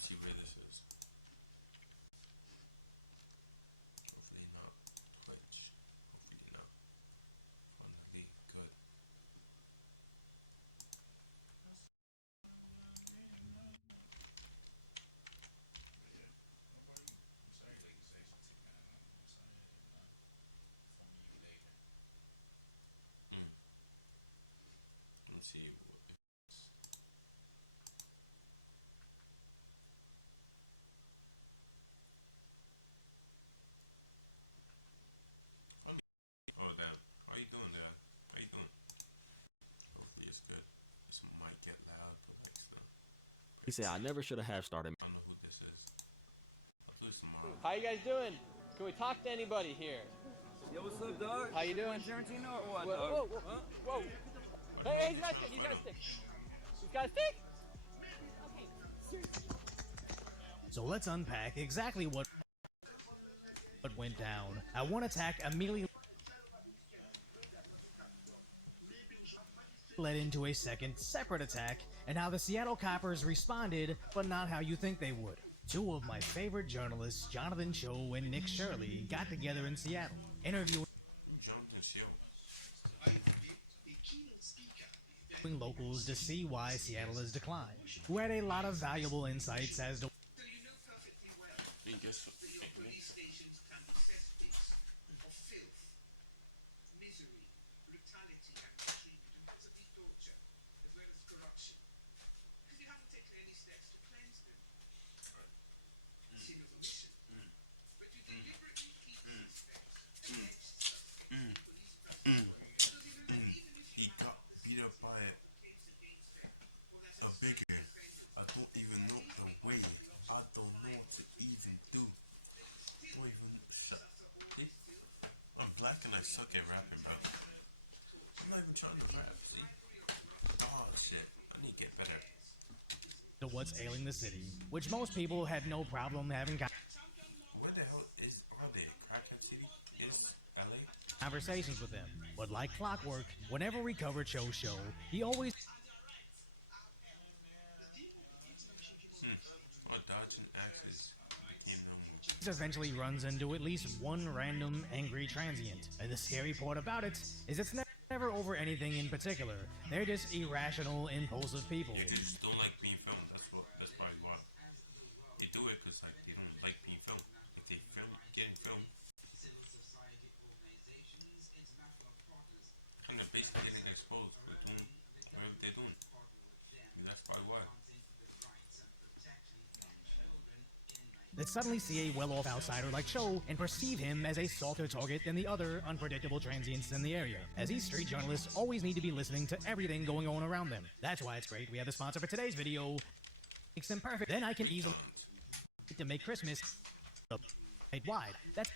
see where this is. Hopefully not Twitch. Hopefully not. Finally, good. Let's see. Oh, damn. How you doing, Dad? How you doing? Hopefully it's good. This might get loud, but like still. He said, I never should have started. I don't know who this is. I'll do this tomorrow. How you guys doing? Can we talk to anybody here? Yo, what's up, dog? How you doing? Tarantino or what, Whoa, dog? whoa, whoa, Huh? whoa. Hey, he's got a stick. He's got a stick. He's got a stick. So let's unpack exactly what went down. One attack immediately led into a second separate attack, and how the Seattle Coppers responded, but not how you think they would. Two of my favorite journalists, Jonathan Cho and Nick Shirley, got together in Seattle, interviewing Jonathan Shield. locals to see why Seattle has declined, who had a lot of valuable insights as to You guess so. He got beat up by a bigger. I don't even know the way. I don't know what to even do. Don't even shut. I'm black and I suck at rapping, bro. I'm not even trying to rap, see? Oh shit. I need to get better. what's ailing the city, which most people had no problem having Where the hell are they? Crackhead City? Is LA? conversations with them. But like clockwork, whenever we covered Cho's show, he always Dodging axes. eventually runs into at least one random angry transient. And the scary part about it is it's never over anything in particular. They're just irrational, impulsive people. They just don't like being filmed. That's probably why. They do it because like they don't like being filmed. If they getting filmed, and they're basically getting exposed for doing whatever they're doing. I mean, that's probably why. That suddenly see a well-off outsider like Cho and perceive him as a softer target than the other unpredictable transients in the area, as these street journalists always need to be listening to everything going on around them. That's why it's great we have the sponsor for today's video. Makes them perfect. Then I can easily to make Christmas wide. That's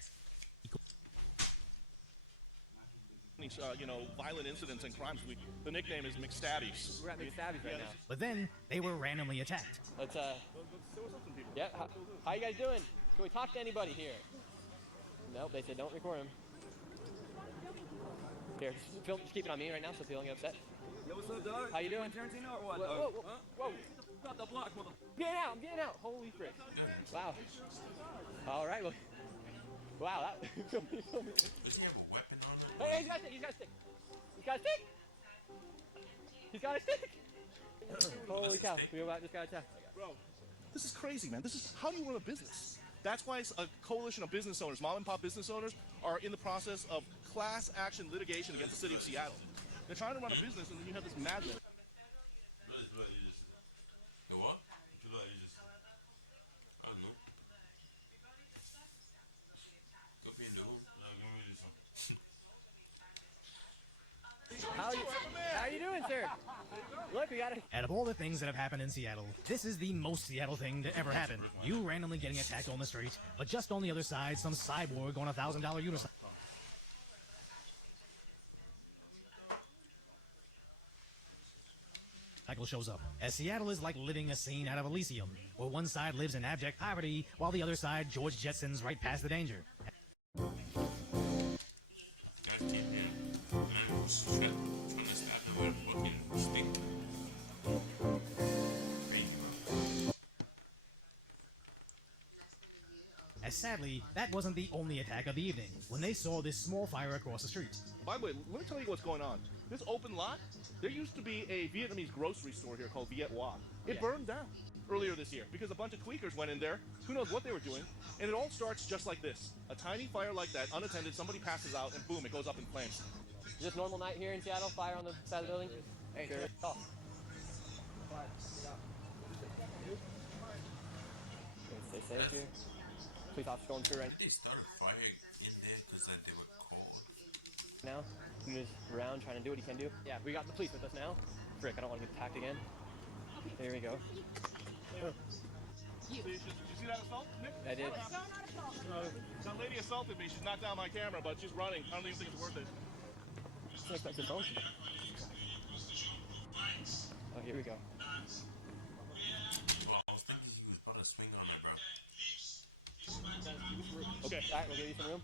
violent incidents and crimes. The nickname is McStabbies. We're at McStabbies right now. But then they were randomly attacked. Let's yeah. How you guys doing? Can we talk to anybody here? Nope. They said don't record him. Here, just keep it on me right now, so people don't get upset. Yo, what's up, dog? How you doing? Tarantino or what, Whoa, dog? whoa, whoa, Huh? whoa. Got the block, mother. I'm getting out. Holy frick. Wow. All right. Well, wow. That. Does he have a weapon on it? Hey, he's got a stick. He's got a stick. He's got a stick. He's got a stick. Holy cow. We just got attacked. Bro, this is crazy, man. This is how do you run a business? That's why a coalition of business owners, mom and pop business owners, are in the process of class action litigation against the city of Seattle. They're trying to run a business, and then you have this madness. The what? I don't know. Could be in the room. How are you doing, sir? Look, we got it. Out of all the things that have happened in Seattle, this is the most Seattle thing to ever happen. You randomly getting attacked on the street, but just on the other side, some cyborg on $1,000 unicycle. Cycle shows up, as Seattle is like living a scene out of Elysium, where one side lives in abject poverty, while the other side George Jetsons right past the danger. Guy came here and was trying to stab him with a fucking stick. As sadly, that wasn't the only attack of the evening, when they saw this small fire across the street. By the way, let me tell you what's going on. This open lot, there used to be a Vietnamese grocery store here called Viet Hoa. It burned down earlier this year because a bunch of tweakers went in there. Who knows what they were doing? And it all starts just like this. A tiny fire like that, unattended, somebody passes out, and boom, it goes up in flames. Is this normal night here in Seattle? Fire on the side of the building? Hey, sure. Oh. Stay safe here. Police officer going through right They started firing in there because like, they were cold. now. He was around trying to do what he can do. Yeah, we got the police with us now. Frick, I don't want to get attacked again. There we go. Did you see that assault, Nick? I did. That lady assaulted me. She's knocked down my camera, but she's running. I don't even think it's worth it. It's an expensive phone. Oh, here we go. Well, I was thinking he was about to swing on her, bro. Okay, alright, we'll give you some room.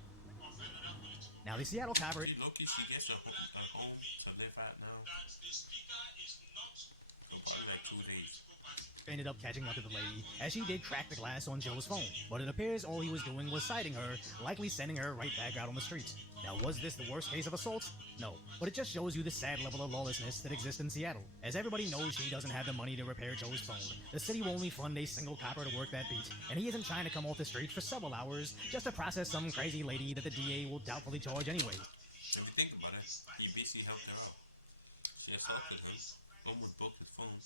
Now, the Seattle copper Pretty Loki, she gets a home to live at now. For probably like 2 days. ended up catching up to the lady, as she did crack the glass on Joe's phone. But it appears all he was doing was citing her, likely sending her right back out on the street. Now, was this the worst case of assault? No, but it just shows you the sad level of lawlessness that exists in Seattle. As everybody knows, she doesn't have the money to repair Joe's phone. The city will only fund a single copper to work that beat, and he isn't trying to come off the street for several hours just to process some crazy lady that the DA will doubtfully charge anyway. If you think about it, he basically helped her out. She assaulted him, almost broke his phone.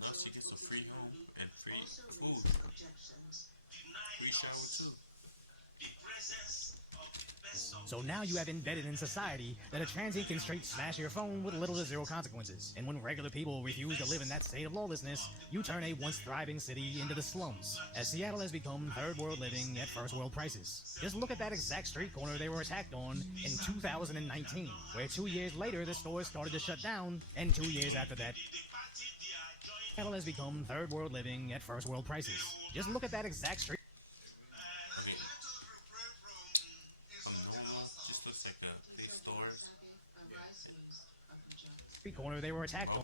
Now she gets a free home and free food. Free shower too. So now you have embedded in society that a transient can straight smash your phone with little to zero consequences. And when regular people refuse to live in that state of lawlessness, you turn a once thriving city into the slums, as Seattle has become third world living at first world prices. Just look at that exact street corner they were attacked on in 2019, where 2 years later the stores started to shut down, and 2 years after that, Seattle has become third world living at first world prices. Just look at that exact street. Corner they were attacked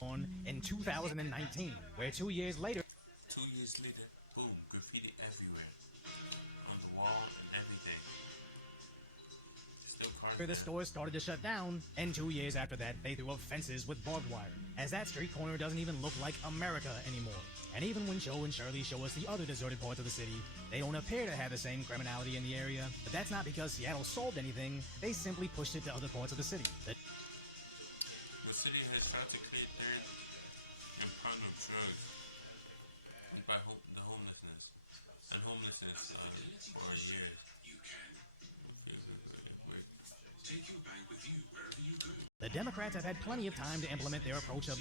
on in 2019, where 2 years later, boom, graffiti everywhere, on the wall and everything. Still cars. the stores started to shut down, and 2 years after that, they threw up fences with barbed wire, as that street corner doesn't even look like America anymore. And even when Joe and Shirley show us the other deserted parts of the city, they don't appear to have the same criminality in the area. But that's not because Seattle solved anything, they simply pushed it to other parts of the city. The city has tried to create third empire of drugs by the homelessness. And homelessness for years. Take your bank with you wherever you go. The Democrats have had plenty of time to implement their approach of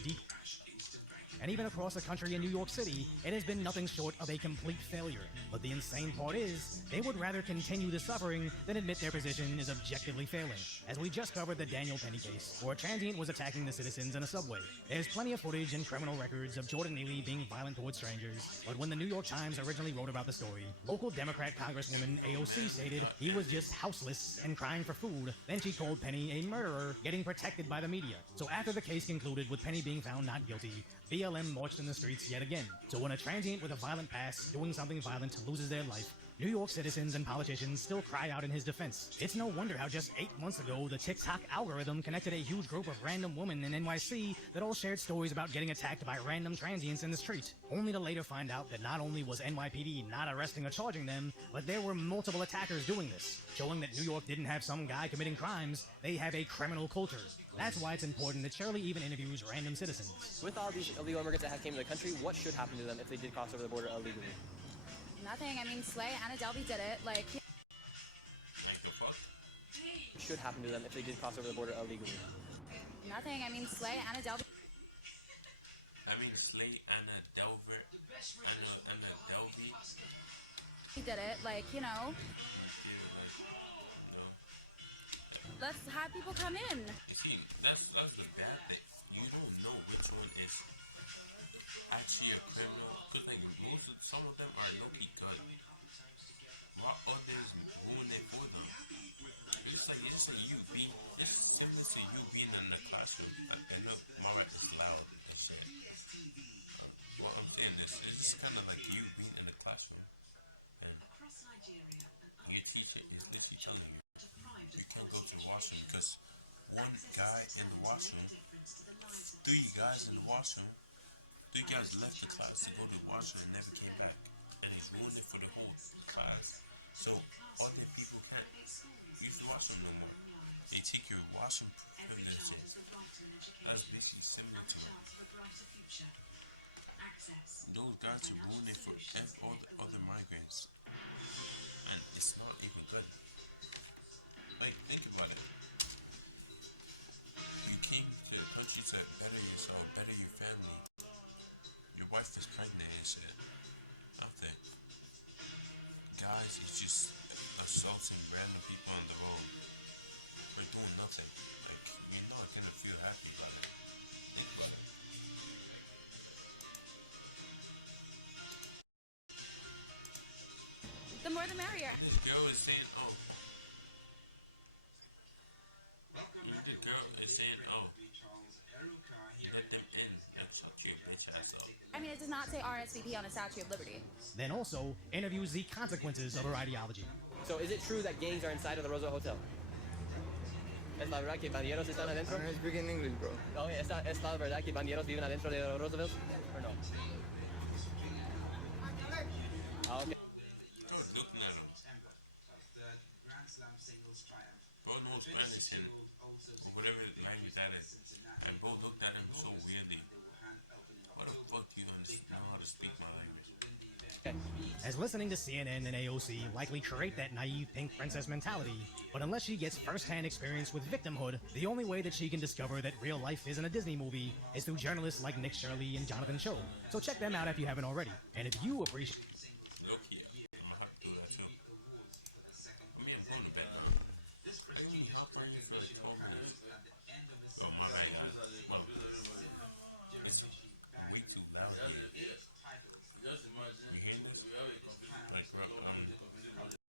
and even across the country in New York City, it has been nothing short of a complete failure. But the insane part is, they would rather continue the suffering than admit their position is objectively failing. As we just covered the Daniel Penny case, where a transient was attacking the citizens in a subway. There's plenty of footage and criminal records of Jordan Neely being violent towards strangers. But when the New York Times originally wrote about the story, local Democrat Congresswoman AOC stated he was just houseless and crying for food. Then she called Penny a murderer, getting protected by the media. So after the case concluded with Penny being found not guilty, BLM marched in the streets yet again. So when a transient with a violent past doing something violent loses their life, New York citizens and politicians still cry out in his defense. It's no wonder how just 8 months ago, the TikTok algorithm connected a huge group of random women in NYC that all shared stories about getting attacked by random transients in the street, only to later find out that not only was NYPD not arresting or charging them, but there were multiple attackers doing this, showing that New York didn't have some guy committing crimes, they have a criminal culture. That's why it's important that Shirley even interviews random citizens. With all these illegal immigrants that have came to the country, what should happen to them if they did cross over the border illegally? Nothing. I mean, Slay, Anna Delvey did it. Like, What should happen to them if they did cross over the border illegally? nothing. I mean, Slay, Anna Delvey. Anna Delvey. He did it. Like, you know. Let's have people come in. You see, that's the bad thing. You don't know which one is actually a criminal. Because like some of them are low-key good. While others ruin it for them. It's like you being, it's similar to you being in the classroom. I know my rap is loud and shit. What I'm saying this. It's just kind of like you being in the classroom and your teacher is literally telling you you can't go to the washroom because one guy in the washroom, three guys in the washroom, three guys left the class to go to the washroom and never came back. And it's ruined it for the whole class. So all the people can't use the washroom no more. They take your washroom privileges. That's basically similar to it. Those guys are ruining it for all the other migrants. And it's not even good. Like, think about it. You came to the country to better yourself, better your family. Your wife is pregnant and shit. Nothing. Guys is just assaulting random people on the road. We're doing nothing. Like, you're not gonna feel happy about it. Think about it. The more the merrier. This girl is saying, oh. The girl is saying, oh. Let them in. Let's shut your bitch ass up. I mean, it does not say RSVP on a Statue of Liberty. Then also interviews the consequences of her ideology. So is it true that gangs are inside of the Roosevelt Hotel? ¿Es la verdad que bandilleros están adentro? I don't speak in English, bro. Oh, ¿es la verdad que bandilleros viven adentro de los Roosevelt? Or no? Ah, okay. I was looking at him. Bro knows Spanish and or whatever language that is. And bro looked at him so weirdly. What the fuck do you know how to speak my language? Okay. As listening to CNN and AOC likely create that naive pink princess mentality, but unless she gets first-hand experience with victimhood, the only way that she can discover that real life isn't a Disney movie is through journalists like Nick Shirley and Jonathan Cho. So check them out if you haven't already. And if you appreciate